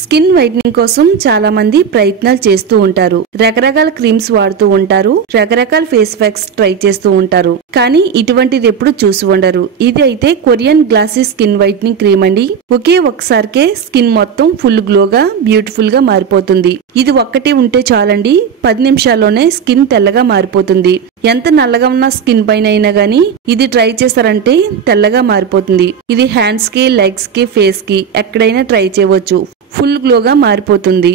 Skin whitening కోసం చాలా మంది ప్రయత్నాలు చేస్తూ ఉంటారు. రకరకాల క్రీమ్స్ వాడుతూ ఉంటారు. రకరకాల ఫేస్ ప్యాక్స్ ట్రై చేస్తూ ఉంటారు. కానీ ఇటువంటిది ఎప్పుడు చూసి ఉండరు. ఇది అయితే Korean glassy skin whitening cream అండి. ఒకే ఒక్కసారికే స్కిన్ మొత్తం ఫుల్ గ్లోగా బ్యూటిఫుల్ గా మారిపోతుంది. ఇది ఒక్కటే ఉంటే చాలండి, 10 నిమిషాల్లోనే స్కిన్ తెల్లగా మారిపోతుంది. ఎంత నల్లగా ఉన్న స్కిన్ పైన అయినా గానీ ఇది ట్రై చేస్తారంటే తెల్లగా మారిపోతుంది. ఇది హ్యాండ్స్ కి, లెగ్స్ కి, ఫేస్ కి ఎక్కడైనా ట్రై చేయవచ్చు. ఫుల్ గ్లోగా మారిపోతుంది.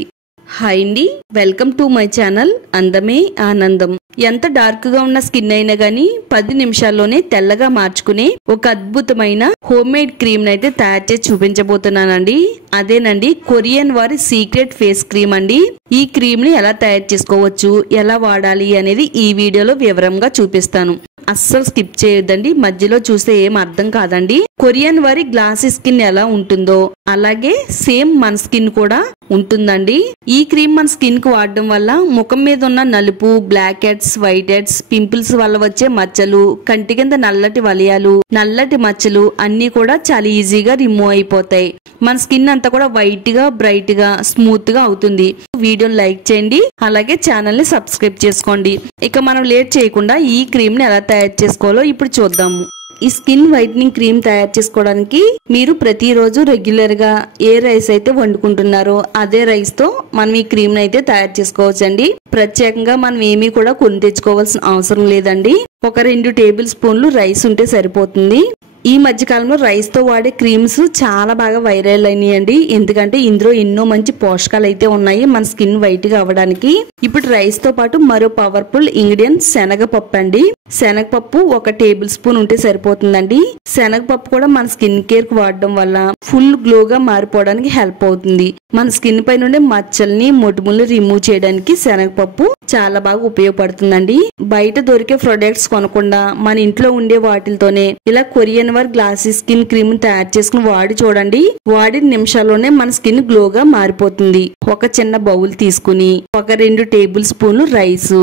హాయ్ అండి, వెల్కమ్ టు మై ఛానల్ అందమే ఆనందం. ఎంత డార్క్ గా ఉన్న స్కిన్ అయినా గానీ 10 నిమిషాల్లోనే తెల్లగా మార్చుకునే ఒక అద్భుతమైన హోమ్ మేడ్ క్రీమ్ అయితే తయారు చేసి చూపించబోతున్నానండి. అదేనండి కొరియన్ వారి సీక్రెట్ ఫేస్ క్రీమ్ అండి. ఈ క్రీమ్ ని ఎలా తయారు చేసుకోవచ్చు, ఎలా వాడాలి అనేది ఈ వీడియోలో వివరంగా చూపిస్తాను. అస్సలు స్కిప్ చేయొద్దండి, మధ్యలో చూస్తే ఏం అర్థం కాదండి. కొరియన్ వారి గ్లాసీ స్కిన్ ఎలా ఉంటుందో అలాగే సేమ్ మన స్కిన్ కూడా ఉంటుందండి. ఈ క్రీమ్ మన స్కిన్ కు వాడడం వల్ల ముఖం మీద ఉన్న నలుపు, black heads, white heads, pimples వల్ల వచ్చే మచ్చలు, కంటి కింద నల్లటి వలయాలు, నల్లటి మచ్చలు అన్ని కూడా చాలా ఈజీగా రిమూవ్ అయిపోతాయి. మన స్కిన్ అంతా కూడా వైట్ గా, బ్రైట్ గా, స్మూత్ గా అవుతుంది. వీడియోని లైక్ చేయండి, అలాగే ఛానల్ ని సబ్స్క్రైబ్ చేసుకోండి. ఇక మనం లేట్ చేయకుండా ఈ క్రీమ్ ని ఎలా తయారు చేసుకోవాలో ఇప్పుడు చూద్దాము. ఈ స్కిన్ వైట్నింగ్ క్రీమ్ తయారు చేసుకోవడానికి మీరు ప్రతిరోజు రెగ్యులర్ గా ఏ రైస్ అయితే వండుకుంటున్నారో అదే రైస్ తో మనం ఈ క్రీమ్ అయితే తయారు చేసుకోవచ్చండి. ప్రత్యేకంగా మనం ఏమీ కూడా కొని తెచ్చుకోవాల్సిన అవసరం లేదండి. ఒక 2 టేబుల్ స్పూన్లు రైస్ ఉంటే సరిపోతుంది. ఈ మధ్య కాలంలో రైస్ తో వాడే క్రీమ్స్ చాలా బాగా వైరల్ అయినాయండి. ఎందుకంటే ఇందులో ఎన్నో మంచి పోషకాలు అయితే ఉన్నాయి మన స్కిన్ వైట్ గా అవ్వడానికి. ఇప్పుడు రైస్ తో పాటు మరో పవర్ఫుల్ ఇంగ్రీడియంట్ శనగపప్పు అండి. శనగపప్పు 1 టేబుల్ స్పూన్ ఉంటే సరిపోతుందండి. శనగపప్పు కూడా మన స్కిన్ కేర్ కు వాడడం వల్ల ఫుల్ గ్లోగా మారిపోవడానికి హెల్ప్ అవుతుంది. మన స్కిన్ పై నుండి మచ్చల్ని, మొటిములు రిమూవ్ చేయడానికి శనగపప్పు చాలా బాగా ఉపయోగపడుతుందండి. బయట దొరికే ప్రొడక్ట్స్ కొనకుండా మన ఇంట్లో ఉండే వాటితోనే ఇలా కొరియన్ వారి గ్లాసీ స్కిన్ క్రీమ్ తయారు చేసుకుని వాడి చూడండి. వాడిన నిమిషాల్లోనే మన స్కిన్ గ్లోగా మారిపోతుంది. ఒక చిన్న బౌల్ తీసుకుని ఒక 2 టేబుల్ స్పూన్లు రైస్,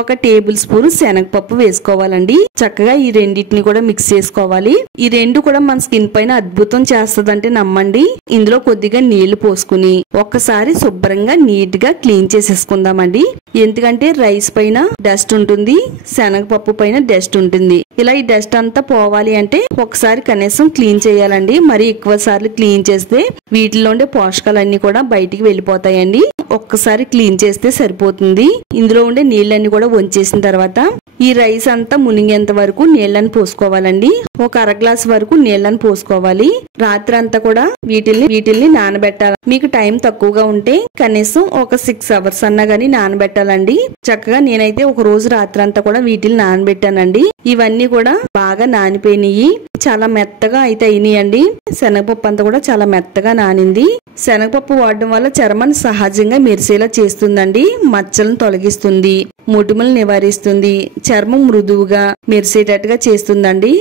1 టేబుల్ స్పూన్ శనగపప్పు వేసుకోవాలండి. చక్కగా ఈ రెండింటిని కూడా మిక్స్ చేసుకోవాలి. ఈ రెండు కూడా మన స్కిన్ పైన అద్భుతం చేస్తదంటే నమ్మండి. ఇందులో కొద్దిగా నీళ్లు పోసుకుని ఒక్కసారి శుభ్రంగా నీట్ గా క్లీన్ చేసేసుకుందామండి. ఎందుకంటే రైస్ పైన డస్ట్ ఉంటుంది, శనగపప్పు పైన డస్ట్ ఉంటుంది. ఇలా ఈ డస్ట్ అంతా పోవాలి అంటే ఒకసారి కనీసం క్లీన్ చేయాలండి. మరి ఎక్కువ సార్లు క్లీన్ చేస్తే వీటిలో ఉండే పోషకాలన్నీ కూడా బయటికి వెళ్ళిపోతాయండి. ఒక్కసారి క్లీన్ చేస్తే సరిపోతుంది. ఇందులో ఉండే నీళ్ళన్ని కూడా వంచేసిన తర్వాత ఈ రైస్ అంతా మునిగేంత వరకు నీళ్ళని పోసుకోవాలండి. ఒక 1/2 గ్లాస్ వరకు నీళ్ళని పోసుకోవాలి. రాత్రి అంతా కూడా వీటిల్ని నానబెట్టాలి. మీకు టైం తక్కువగా ఉంటే కనీసం ఒక 6 అవర్స్ అన్నా గానీ నానబెట్టాలండి. చక్కగా నేనైతే ఒక రోజు రాత్రి అంతా కూడా వీటిని నానబెట్టానండి. ఇవన్నీ కూడా బాగా నానిపోయినాయి. చాలా మెత్తగా అయితే అయినాయండి. శనగపప్పు అంతా కూడా చాలా మెత్తగా నానింది. శనగపప్పు వాడడం వల్ల చర్మాన్ని సహజంగా మెరిసేలా చేస్తుందండి. మచ్చలను తొలగిస్తుంది, మొటిమలు నివారిస్తుంది, చర్మం మృదువుగా మెరిసేటట్టుగా చేస్తుందండి.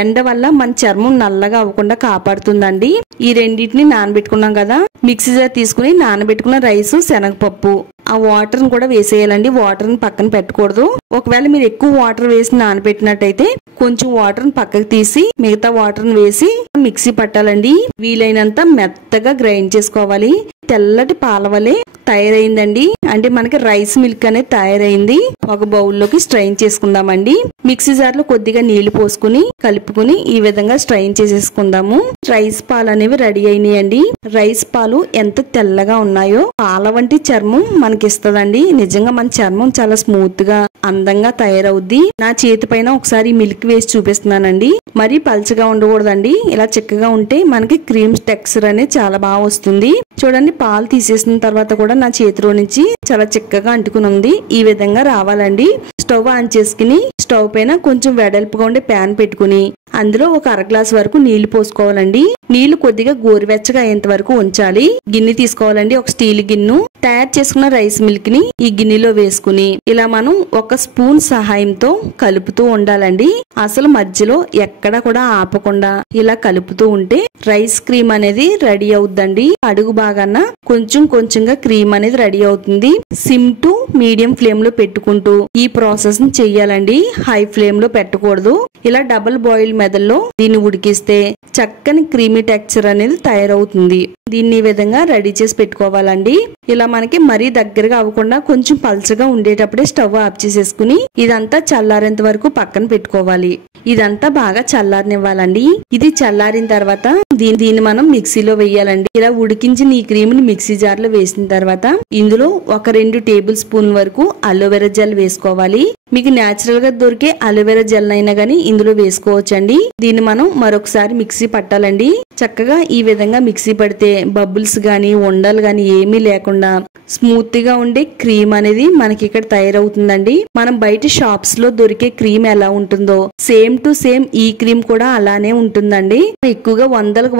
ఎండ వల్ల మన చర్మం నల్లగా అవ్వకుండా కాపాడుతుందండి. ఈ రెండింటిని నానబెట్టుకున్నాం కదా, మిక్సీ జార్ తీసుకుని నానబెట్టుకున్న రైస్, శనగపప్పు ఆ వాటర్ ని కూడా వేసేయాలండి. వాటర్ ని పక్కన పెట్టకూడదు. ఒకవేళ మీరు ఎక్కువ వాటర్ వేసి నానబెట్టినట్టయితే కొంచెం వాటర్ ని పక్కకు తీసి మిగతా వాటర్ ని వేసి మిక్సీ పట్టాలండి. వీలైనంత మెత్తగా గ్రైండ్ చేసుకోవాలి. తెల్లటి పాల వలె తయారైందండి. అంటే మనకి రైస్ మిల్క్ అనేది తయారైంది. ఒక బౌల్లోకి స్ట్రైన్ చేసుకుందామండి. మిక్సీ జార్ లో కొద్దిగా నీళ్లు పోసుకుని కలుపుకుని ఈ విధంగా స్ట్రైన్ చేసేసుకుందాము. రైస్ పాలు అనేవి రెడీ అయినాయండి. రైస్ పాలు ఎంత తెల్లగా ఉన్నాయో పాల వంటి చర్మం మనకి ఇస్తదండి. నిజంగా మన చర్మం చాలా స్మూత్ గా, అందంగా తయారవుద్ది. నా చేతి పైన ఒకసారి మిల్క్ వేసి చూపిస్తున్నానండి. మరీ పల్చగా ఉండకూడదండి. ఇలా చిక్కగా ఉంటే మనకి క్రీమ్ టెక్స్చర్ అనేది చాలా బాగా వస్తుంది. చూడండి, పాలు తీసేసిన తర్వాత కూడా నా చేతిలో నుంచి చాలా చిక్కగా అంటుకుని ఉంది. ఈ విధంగా రావాలండి. స్టవ్ ఆన్ చేసుకుని స్టవ్ పైన కొంచెం వెడల్పుగా ఉండే ప్యాన్ పెట్టుకుని అందులో ఒక 1/2 గ్లాస్ వరకు నీళ్లు పోసుకోవాలండి. నీళ్లు కొద్దిగా గోరువెచ్చగా అయ్యేంత వరకు ఉంచాలి. గిన్నె తీసుకోవాలండి, ఒక స్టీల్ గిన్నె. తయారు చేసుకున్న రైస్ మిల్క్ ని ఈ గిన్నెలో వేసుకుని ఇలా మనం 1 స్పూన్ సహాయంతో కలుపుతూ ఉండాలండి. అసలు మధ్యలో ఎక్కడ కూడా ఆపకుండా ఇలా కలుపుతూ ఉంటే రైస్ క్రీమ్ అనేది రెడీ అవుద్దండి. అడుగు భాగాన కొంచెం కొంచెంగా క్రీమ్ అనేది రెడీ అవుతుంది. సిమ్ టు మీడియం ఫ్లేమ్ లో పెట్టుకుంటూ ఈ ప్రాసెస్ ని చెయ్యాలండి. హై ఫ్లేమ్ లో పెట్టకూడదు. ఇలా డబుల్ బాయిల్ మెథడ్ లో దీన్ని ఉడికిస్తే చక్కని క్రీమీ టెక్స్చర్ అనేది తయారవుతుంది. దీన్ని ఈ విధంగా రెడీ చేసి పెట్టుకోవాలండి. ఇలా మనకి మరీ దగ్గరగా అవ్వకుండా కొంచెం పల్చగా ఉండేటప్పుడే స్టవ్ ఆఫ్ చేసేసుకుని ఇదంతా చల్లారేంత వరకు పక్కన పెట్టుకోవాలి. ఇదంతా బాగా చల్లారనివ్వాలండి. ఇది చల్లారిన తర్వాత దీన్ని మనం మిక్సీలో వేయాలండి. ఇలా ఉడికించిన ఈ క్రీమ్ ని మిక్సీ జార్ లో వేసిన తర్వాత ఇందులో ఒక 2 టేబుల్ స్పూన్ వరకు అలోవెరా జెల్ వేసుకోవాలి. మీకు నేచురల్ గా దొరికే అలోవెరా జెల్ అయినా గానీ ఇందులో వేసుకోవచ్చండి. దీన్ని మనం మరొకసారి మిక్సీ పట్టాలండి. చక్కగా ఈ విధంగా మిక్సీ పడితే బబుల్స్ గానీ ఉండలు గానీ ఏమీ లేకుండా స్మూత్ గా ఉండే క్రీమ్ అనేది మనకి ఇక్కడ తయారవుతుందండి. మనం బయట షాప్స్ లో దొరికే క్రీమ్ ఎలా ఉంటుందో సేమ్ టు సేమ్ ఈ క్రీమ్ కూడా అలానే ఉంటుందండి. ఎక్కువగా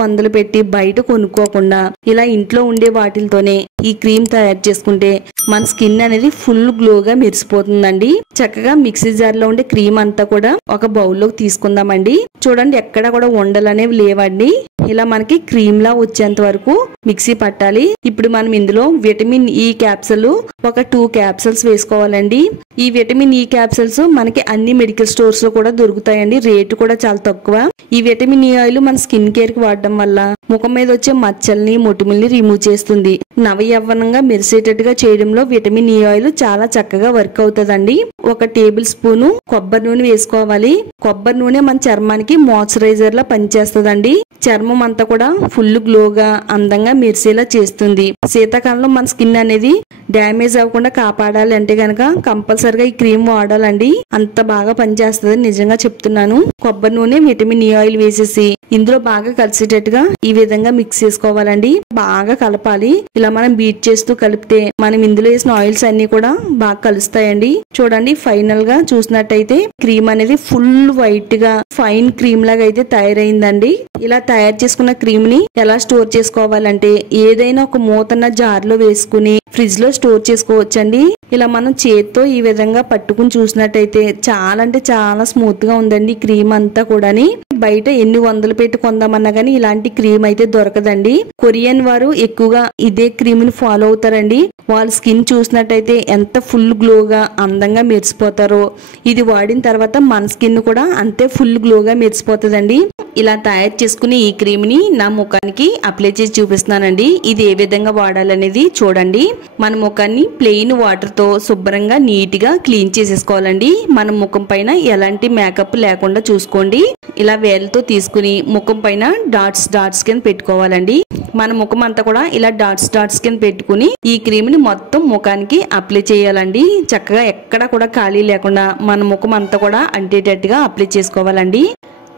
వందలు పెట్టి బయట కొనుక్కోకుండా ఇలా ఇంట్లో ఉండే వాటితోనే ఈ క్రీమ్ తయారు చేసుకుంటే మన స్కిన్ అనేది ఫుల్ గ్లోగా మెరిసిపోతుందండి. చక్కగా మిక్సీ జార్ లో ఉండే క్రీమ్ అంతా కూడా ఒక బౌల్లోకి తీసుకుందామండి. చూడండి ఎక్కడ కూడా ఉండలు అనేవి లేవండి. ఇలా మనకి క్రీమ్ లా వచ్చేంత వరకు మిక్సీ పట్టాలి. ఇప్పుడు మనం ఇందులో విటమిన్ ఈ క్యాప్సూల్ ఒక 2 క్యాప్సూల్స్ వేసుకోవాలండి. ఈ విటమిన్ ఈ క్యాప్సూల్స్ మనకి అన్ని మెడికల్ స్టోర్స్ లో కూడా దొరుకుతాయండి. రేటు కూడా చాలా తక్కువ. ఈ విటమిన్ ఈ ఆయిల్ మన స్కిన్ కేర్ కి వాడడం వల్ల ముఖం మీద వచ్చే మచ్చల్ని మొటిమల్ని రిమూవ్ చేస్తుంది. నవయవ్వనంగా మెరిసేటట్టుగా చేయడంలో విటమిన్ ఈ ఆయిల్ చాలా చక్కగా వర్క్ అవుతుందండి. ఒక టేబుల్ స్పూను కొబ్బరి నూనె వేసుకోవాలి. కొబ్బరి నూనె మన చర్మానికి మాయిశ్చరైజర్ లా పనిచేస్తుందండి. చర్మం అంతా కూడా ఫుల్ గ్లోగా అందంగా మెరిసేలా చేస్తుంది. శీతాకాలంలో మన స్కిన్ అనేది డ్యామేజ్ అవ్వకుండా కాపాడాలి అంటే గనక కంపల్సరిగా ఈ క్రీమ్ వాడాలండి. అంత బాగా పనిచేస్తుంది నిజంగా చెప్తున్నాను. కొబ్బరి నూనె విటమిన్ ఈ ఆయిల్ వేసేసి ఇందులో బాగా కలిసేటట్టుగా ఈ విధంగా మిక్స్ చేసుకోవాలండి. బాగా కలపాలి. ఇలా మనం బీట్ చేస్తూ కలిపితే మనం ఇందులో వేసిన ఆయిల్స్ అన్ని కూడా బాగా కలుస్తాయండి. చూడండి ఫైనల్ గా చూసినట్టయితే క్రీమ్ అనేది ఫుల్ వైట్ గా ఫైన్ క్రీమ్ లాగా అయితే తయారైందండి. ఇలా తయారు చేసుకున్న క్రీమ్ ని ఎలా స్టోర్ చేసుకోవాలంటే ఏదైనా ఒక మూతన్న జార్ లో వేసుకుని ఫ్రిడ్జ్ లో స్టోర్ చేసుకోవచ్చండి. ఇలా మనం చేత్తో ఈ విధంగా పట్టుకుని చూసినట్టయితే చాలా అంటే చాలా స్మూత్ గా ఉందండి క్రీమ్ అంతా కూడాని. బయట ఎన్ని వందలు పెట్టి కొందామన్నా గానీ ఇలాంటి క్రీమ్ అయితే దొరకదండి. కొరియన్ వారు ఎక్కువగా ఇదే క్రీమ్ ని ఫాలో అవుతారండి. వాళ్ళ స్కిన్ చూసినట్టయితే ఎంత ఫుల్ గ్లోగా అందంగా మెరిసిపోతారో ఇది వాడిన తర్వాత మన స్కిన్ కూడా అంతే ఫుల్ గ్లోగా మెరిసిపోతుందండి. ఇలా తయారు చేసుకుని ఈ క్రీమ్ ని నా ముఖానికి అప్లై చేసి చూపిస్తున్నానండి. ఇది ఏ విధంగా వాడాలనేది చూడండి. మన ముఖాన్ని ప్లెయిన్ వాటర్ తో శుభ్రంగా నీట్ గా క్లీన్ చేసేసుకోవాలండి. మన ముఖం పైన ఎలాంటి మేకప్ లేకుండా చూసుకోండి. ఇలా వేలతో తీసుకుని ముఖం పైన డాట్స్ కింద పెట్టుకోవాలండి. మన ముఖం అంతా కూడా ఇలా డాట్స్ కింద పెట్టుకుని ఈ క్రీమ్ ని మొత్తం ముఖానికి అప్లై చేయాలండి. చక్కగా ఎక్కడ కూడా ఖాళీ లేకుండా మన ముఖం అంతా కూడా అంటేటట్టుగా అప్లై చేసుకోవాలండి.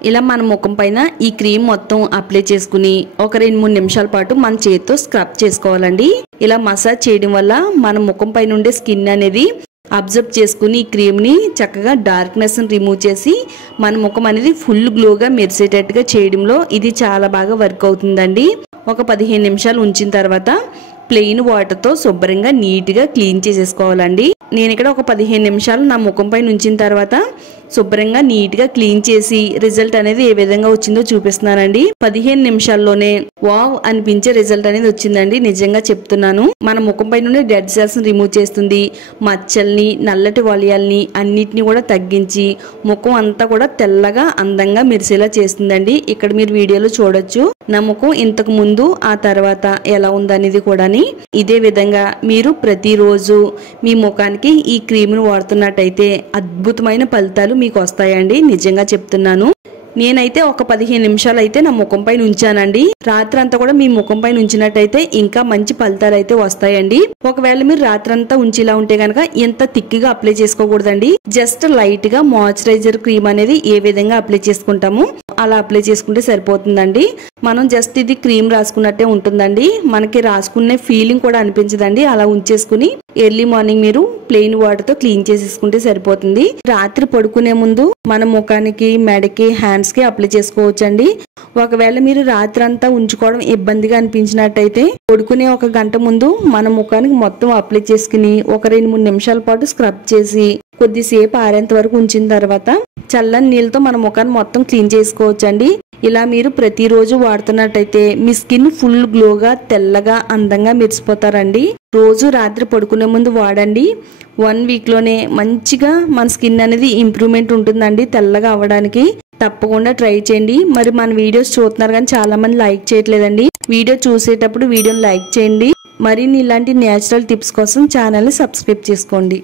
ఇలా మన ముఖం పైన ఈ క్రీమ్ మొత్తం అప్లై చేసుకుని ఒక 2-3 నిమిషాల పాటు మన చేతితో స్క్రబ్ చేసుకోవాలండి. ఇలా మసాజ్ చేయడం వల్ల మన ముఖం పైన ఉండే స్కిన్ అనేది అబ్జర్వ్ చేసుకుని ఈ క్రీమ్ ని చక్కగా డార్క్నెస్ రిమూవ్ చేసి మన ముఖం అనేది ఫుల్ గ్లోగా మెరిసేటట్టుగా చేయడంలో ఇది చాలా బాగా వర్క్ అవుతుందండి. ఒక 15 నిమిషాలు ఉంచిన తర్వాత ప్లెయిన్ వాటర్ తో శుభ్రంగా నీట్ గా క్లీన్ చేసేసుకోవాలండి. నేను ఇక్కడ ఒక 15 నిమిషాలు నా ముఖం పైన ఉంచిన తర్వాత శుభ్రంగా నీట్ గా క్లీన్ చేసి రిజల్ట్ అనేది ఏ విధంగా వచ్చిందో చూపిస్తున్నానండి. 15 నిమిషాల్లోనే వావ్ అనిపించే రిజల్ట్ అనేది వచ్చిందండి. నిజంగా చెప్తున్నాను. మన ముఖం పైన ఉండే డెడ్ సెల్స్ రిమూవ్ చేస్తుంది. మచ్చల్ని నల్లటి వలయాల్ని అన్నిటిని కూడా తగ్గించి ముఖం అంతా కూడా తెల్లగా అందంగా మెరిసేలా చేస్తుందండి. ఇక్కడ మీరు వీడియోలో చూడొచ్చు నా ముఖం ఇంతకు ముందు ఆ తర్వాత ఎలా ఉందనేది కూడా. ఇదే విధంగా మీరు ప్రతిరోజు మీ ముఖానికి ఈ క్రీమ్ ను వాడుతున్నట్టయితే అద్భుతమైన ఫలితాలు మీకు వస్తాయండి. నిజంగా చెప్తున్నాను. నేనైతే ఒక 15 నిమిషాలు అయితే నా ముఖం పైన ఉంచానండి. రాత్రి అంతా కూడా మీ ముఖం పైన ఉంచినట్టయితే ఇంకా మంచి ఫలితాలు అయితే వస్తాయండి. ఒకవేళ మీరు రాత్రి అంతా ఉంచిలా ఉంటే గనక ఎంత థిక్గా అప్లై చేసుకోకూడదండి. జస్ట్ లైట్ గా మాయిశ్చరైజర్ క్రీమ్ అనేది ఏ విధంగా అప్లై చేసుకుంటామో అలా అప్లై చేసుకుంటే సరిపోతుందండి. మనం జస్ట్ ఇది క్రీమ్ రాసుకున్నట్టే ఉంటుందండి. మనకి రాసుకునే ఫీలింగ్ కూడా అనిపించదండి. అలా ఉంచేసుకుని ఎర్లీ మార్నింగ్ మీరు ప్లెయిన్ వాటర్ తో క్లీన్ చేసేసుకుంటే సరిపోతుంది. రాత్రి పడుకునే ముందు మన ముఖానికి మెడకి హ్యాండ్స్ కి అప్లై చేసుకోవచ్చండి. ఒకవేళ మీరు రాత్రి అంతా ఉంచుకోవడం ఇబ్బందిగా అనిపించినట్టయితే పడుకునే 1 గంట ముందు మన ముఖానికి మొత్తం అప్లై చేసుకుని ఒక 2-3 నిమిషాల పాటు స్క్రబ్ చేసి కొద్దిసేపు ఆరేంత వరకు ఉంచిన తర్వాత చల్లని నీళ్ళతో మన ముఖాన్ని మొత్తం క్లీన్ చేసుకోవచ్చండి. ఇలా మీరు ప్రతిరోజు వాడుతున్నట్టయితే మీ స్కిన్ ఫుల్ గ్లోగా తెల్లగా అందంగా మెరిసిపోతారండి. రోజు రాత్రి పడుకునే ముందు వాడండి. 1 వీక్ లోనే మంచిగా మన స్కిన్ అనేది ఇంప్రూవ్మెంట్ ఉంటుందండి తెల్లగా అవ్వడానికి. తప్పకుండా ట్రై చేయండి. మరి మన వీడియోస్ చూస్తున్నారు కానీ చాలా మంది లైక్ చేయట్లేదండి. వీడియో చూసేటప్పుడు వీడియోని లైక్ చేయండి. మరిన్ని ఇలాంటి నేచురల్ టిప్స్ కోసం ఛానల్ని సబ్స్క్రైబ్ చేసుకోండి.